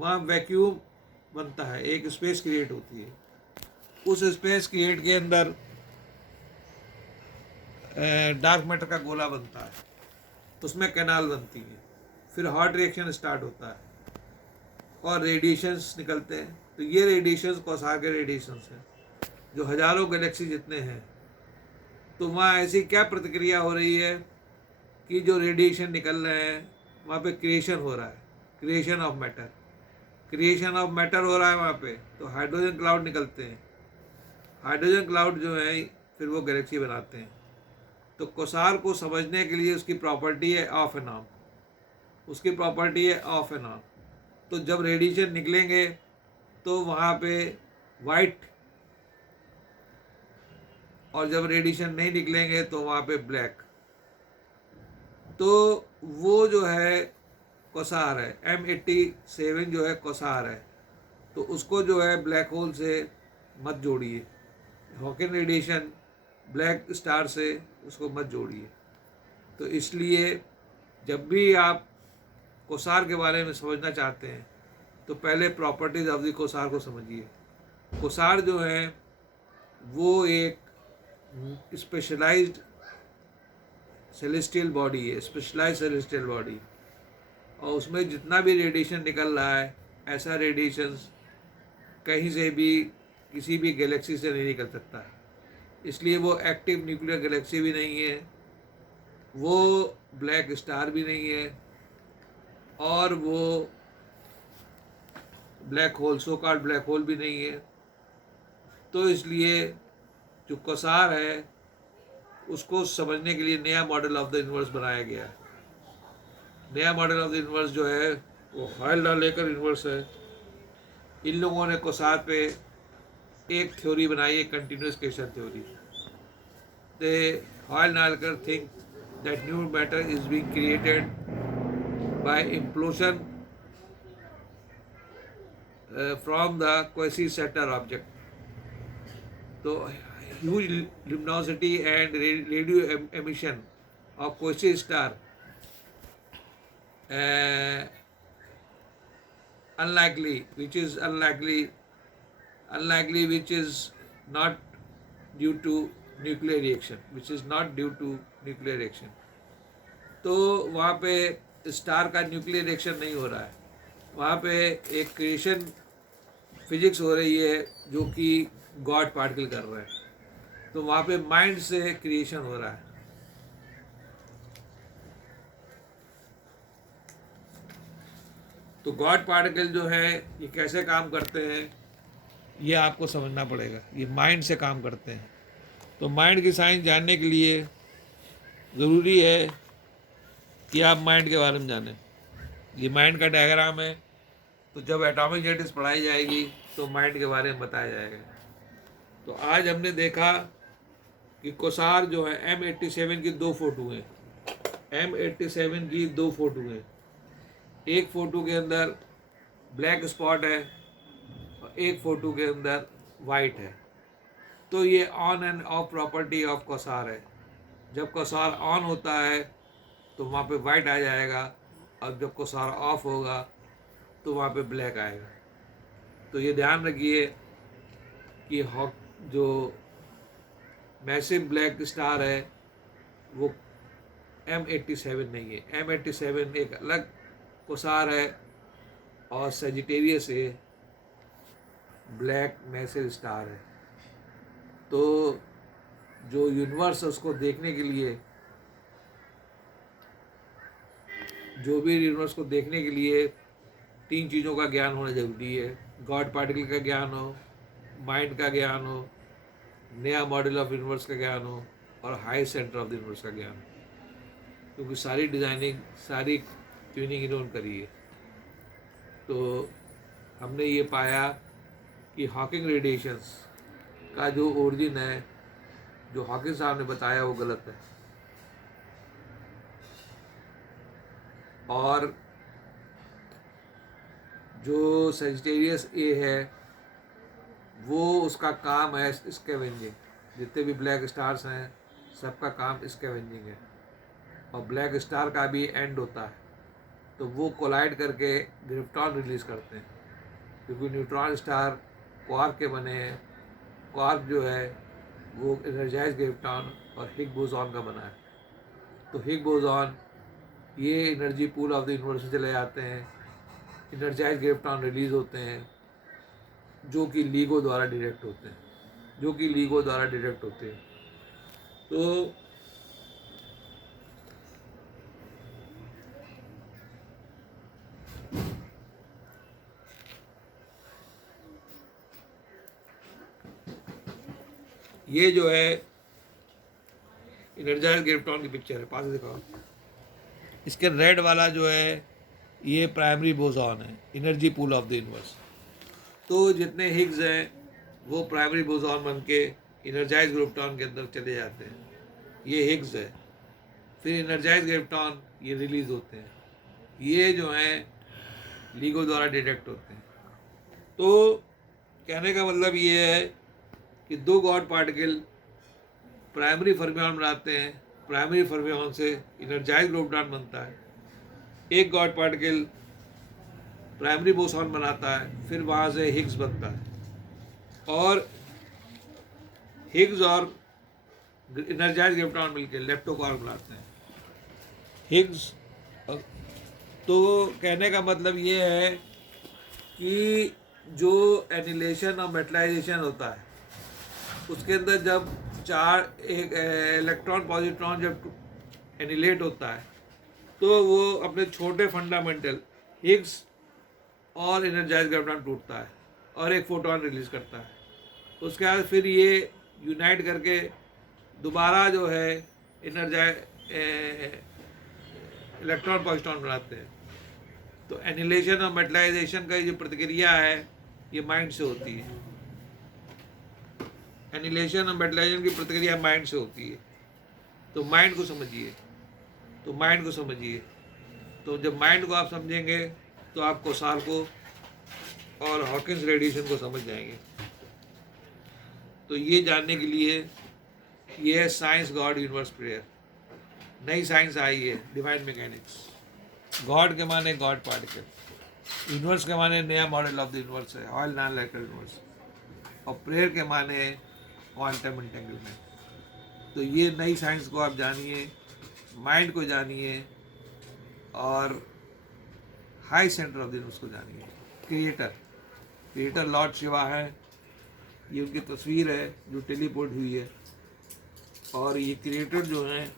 वहाँ वैक्यूम बनता है, एक स्पेस क्रिएट होती है। उस स्पेस क्रिएट के अंदर डार्क मैटर का गोला बनता है, उसमें कैनाल बनती है, फिर हॉट रिएक्शन स्टार्ट होता है और रेडिएशंस निकलते हैं। तो ये रेडिएशंस क्वासार के रेडिएशंस हैं जो हजारों गैलेक्सी जितने हैं। तो वहाँ ऐसी क्या प्रतिक्रिया हो रही है कि जो रेडिएशन निकल रहे हैं वहाँ पे क्रिएशन हो रहा है, creation of matter, creation of matter हो रहा है वहाँ पे। तो हाइड्रोजन क्लाउड निकलते हैं, हाइड्रोजन क्लाउड जो है फिर वो गैलेक्सी बनाते हैं। तो क्वासार को समझने के लिए उसकी प्रॉपर्टी है ऑफ एंड ऑन, उसकी प्रॉपर्टी है ऑफ एंड ऑन। तो जब रेडिएशन निकलेंगे तो वहाँ पे वाइट, और जब रेडिएशन नहीं निकलेंगे तो वहाँ पे ब्लैक। तो वो जो है क्वासार है, M87 जो है क्वासार है। तो उसको जो है ब्लैक होल से मत जोड़िए, हॉकिंग रेडिएशन ब्लैक स्टार से उसको मत जोड़िए। तो इसलिए जब भी आप क्वासार के बारे में समझना चाहते हैं तो पहले प्रॉपर्टीज ऑफ द क्वासार को समझिए। क्वासार जो है वो एक स्पेशलाइज्ड सेलेस्टियल बॉडी है, स्पेशलाइज्ड सेलेस्टियल बॉडी, और उसमें जितना भी रेडिएशन निकल रहा है ऐसा रेडिएशन कहीं से भी किसी भी गैलेक्सी से नहीं निकल सकता है। इसलिए वो एक्टिव न्यूक्लियर गैलेक्सी भी नहीं है, वो ब्लैक स्टार भी नहीं है, और वो black hole, so called black hole भी नहीं है। तो इसलिए जो क्वासार है उसको समझने के लिए नया मॉडल ऑफ द यूनिवर्स बनाया गया है। नया मॉडल ऑफ द यूनिवर्स जो है वो हॉयल-डालेकर यूनिवर्स है। इन लोगों ने क्वासार पे एक थ्योरी बनाई है, continuous question theory. They हॉयल-डालेकर think that new matter is being created by इम्प्लोशन from the quasi-centre object. तो huge luminosity and radio emission of quasi star, uh, unlikely, which is unlikely, which is not due to nuclear reaction, which is not due to nuclear reaction। तो वहाँ पे star का nuclear reaction नहीं हो रहा है, वहाँ पे एक क्रिएशन फिजिक्स हो रही है जो कि गॉड पार्टिकल कर रहे हैं। तो वहाँ पे माइंड से क्रिएशन हो रहा है। तो गॉड पार्टिकल जो है ये कैसे काम करते हैं ये आपको समझना पड़ेगा। ये माइंड से काम करते हैं। तो माइंड की साइंस जानने के लिए ज़रूरी है कि आप माइंड के बारे में जानें। ये माइंड का डायग्राम है। तो जब एटॉमिक जेनेटिक्स पढ़ाई जाएगी तो माइंड के बारे में बताया जाएगा। तो आज हमने देखा कि क्वासार जो है M87 की दो फोटो हैं, M87 की दो फोटो हैं। एक फ़ोटो के अंदर ब्लैक स्पॉट है और एक फ़ोटो के अंदर वाइट है। तो ये on and off property of quasar है। जब क्वासार ऑन होता है तो वहाँ पे वाइट आ जाएगा, और जब क्वासार ऑफ होगा तो वहाँ पे ब्लैक आएगा। तो ये ध्यान रखिए कि जो मैसिव ब्लैक स्टार है वो M87 नहीं है। M87 एक अलग क्वासार है, और सेजिटेरियस है, ब्लैक मैसिव स्टार है। तो जो यूनिवर्स है उसको देखने के लिए, जो भी यूनिवर्स को देखने के लिए तीन चीज़ों का ज्ञान होना जरूरी है। गॉड पार्टिकल का ज्ञान हो, माइंड का ज्ञान हो, नया मॉडल ऑफ यूनिवर्स का ज्ञान हो, और high centre of the universe का ज्ञान हो। क्योंकि सारी डिज़ाइनिंग, सारी ट्यूनिंग इन्होंने करी है। तो हमने ये पाया कि हॉकिंग रेडिएशंस का जो ओरिजिन है, जो हॉकिंग साहब ने बताया, वो गलत है। और जो सेजिटेरियस ए है वो उसका काम है स्कैवेंजिंग। जितने भी ब्लैक स्टार्स हैं सबका काम स्कैवेंजिंग है, और ब्लैक स्टार का भी एंड होता है। तो वो कोलाइड करके ग्रिप्टॉन रिलीज़ करते हैं, क्योंकि न्यूट्रॉन स्टार क्वार्क के बने हैं। क्वार्क जो है वो एनर्जाइज ग्रिप्टॉन और हिग बोसॉन का बना है। तो हिग बोसॉन ये energy pool of the universe से चले जाते हैं, एनर्जाइज ग्रिप्टॉन रिलीज़ होते हैं, जो कि लीगो द्वारा डिटेक्ट होते हैं, तो ये जो है एनर्जाइज ग्रिप्टॉन की पिक्चर है, पास से दिखाओ। इसके रेड वाला जो है ये प्राइमरी बोसॉन है, energy pool of the universe. तो जितने हिग्स हैं वो प्राइमरी बोसॉन बन के एनर्जाइज ग्रिप्टॉन के अंदर चले जाते हैं, ये हिग्स है। फिर एनर्जाइज ग्रिप्टॉन ये रिलीज़ होते हैं, ये जो हैं लीगो द्वारा डिटेक्ट होते हैं। तो कहने का मतलब ये है कि दो गॉड पार्टिकल प्राइमरी फर्मियन बनाते हैं, प्राइमरी फर्मियन से एनर्जाइज ग्रिप्टॉन बनता है। एक गॉड पार्टिकल प्राइमरी बोसॉन बनाता है, फिर वहाँ से हिग्स बनता है, और हिग्स और एनर्जाइज ग्रिप्टॉन मिलकर लेप्टोक्वार्क बनाते हैं। हिग्स, तो कहने का मतलब ये है कि जो एनिलेशन और मेटलाइजेशन होता है उसके अंदर जब एक इलेक्ट्रॉन पॉजिट्रॉन जब एनिलेट होता है तो वो अपने छोटे फंडामेंटल हिग्स और एनर्जाइज ग्रिप्टॉन टूटता है और एक फोटोन रिलीज करता है। उसके बाद फिर ये यूनाइट करके दोबारा जो है इलेक्ट्रॉन पॉजिट्रॉन बनाते हैं। तो एनिलेशन और मेटलाइजेशन का जो प्रतिक्रिया है ये माइंड से होती है। एनिलेशन और मेटलाइजेशन की प्रतिक्रिया माइंड से होती है। तो माइंड को समझिए, तो जब माइंड को आप समझेंगे तो आप कोसार को और हॉकिंस रेडिएशन को समझ जाएंगे। तो ये जानने के लिए ये है साइंस गॉड यूनिवर्स प्रेयर। नई साइंस आई है, डिवाइन मैकेनिक्स। गॉड के माने गॉड पार्टिकल, यूनिवर्स के माने नया मॉडल ऑफ द यूनिवर्स है, ऑयल नॉन लाइटर यूनिवर्स, और प्रेयर के माने क्वांटम एंटेंगलमेंट। तो ये नई साइंस को आप जानिए, माइंड को जानिए, और high centre of the universe को जानिए। क्रिएटर लॉर्ड शिवा है, ये उनकी तस्वीर है जो टेलीपोर्ट हुई है। और ये क्रिएटर जो हैं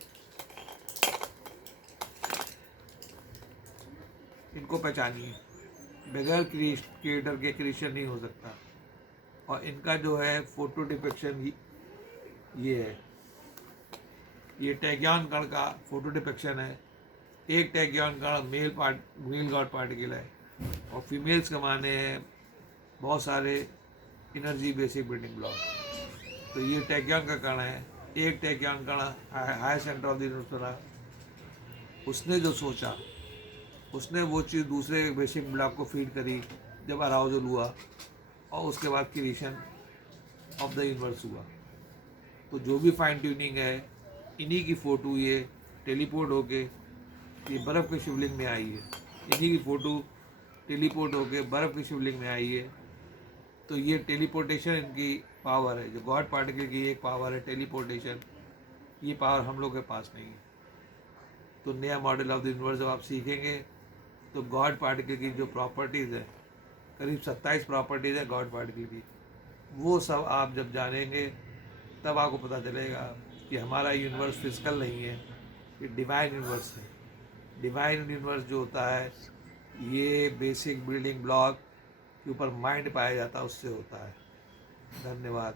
इनको पहचानिए, बगैर क्रिएटर के क्रिएशन नहीं हो सकता। और इनका जो है फोटो डिपिक्शन ये है, ये टैग्यान कण का फोटो डिपिक्शन है। एक टैग्यान कण मेल गॉड पार्टिकल है, और फीमेल्स के माने हैं बहुत सारे एनर्जी बेसिक बिल्डिंग ब्लॉक। तो ये टैग्यान का कण है, एक टैग्यान कण high centre of the universe बना। उसने जो सोचा, उसने वो चीज़ दूसरे बेसिक ब्लॉक को फीड करी जब अराउजल हुआ, और उसके बाद क्रिएशन ऑफ द यूनिवर्स हुआ। तो जो भी फाइन ट्यूनिंग है इन्हीं की फ़ोटो ये टेलीपोर्ट होके ये बर्फ़ के शिवलिंग में आई है, इन्हीं की फ़ोटो टेलीपोर्ट होके बर्फ़ की शिवलिंग में आई है। तो ये टेलीपोर्टेशन इनकी पावर है, जो गॉड पार्टिकल की एक पावर है टेलीपोर्टेशन, ये पावर हम लोग के पास नहीं है। तो नया मॉडल ऑफ द यूनिवर्स जब आप सीखेंगे तो गॉड पार्टिकल की जो प्रॉपर्टीज़ है, करीब 27 प्रॉपर्टीज़ है गॉड पार्टिकल की, वो सब आप जब जानेंगे तब आपको पता चलेगा कि हमारा यूनिवर्स फिजिकल नहीं है, ये डिवाइन यूनिवर्स है। डिवाइन यूनिवर्स जो होता है ये बेसिक बिल्डिंग ब्लॉक के ऊपर माइंड पाया जाता है, उससे होता है। धन्यवाद।